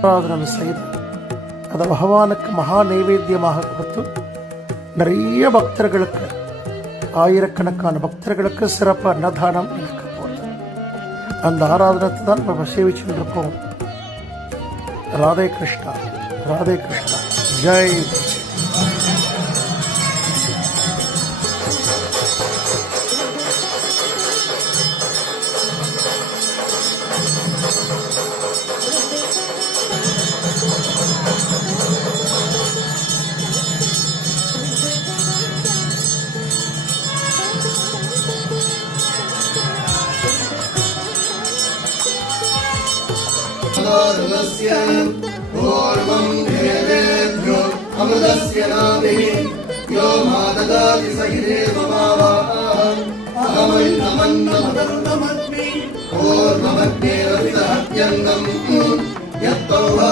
ஆராதனை செய்து அதை பகவானுக்கு மகா நைவேத்தியமாக கொடுத்து நிறைய பக்தர்களுக்கு, ஆயிரக்கணக்கான பக்தர்களுக்கு சிறப்பு அன்னதானம் இருக்க போகிறது. அந்த ஆராதனத்தை தான் நம்ம சேவிச்சுட்டு இருக்கோம். ராதே கிருஷ்ணா, ராதே கிருஷ்ணா, ஜெய். पूर्वं देवेभ्यो अमृतस्य नाभिः यो मा ददाति स हि देवः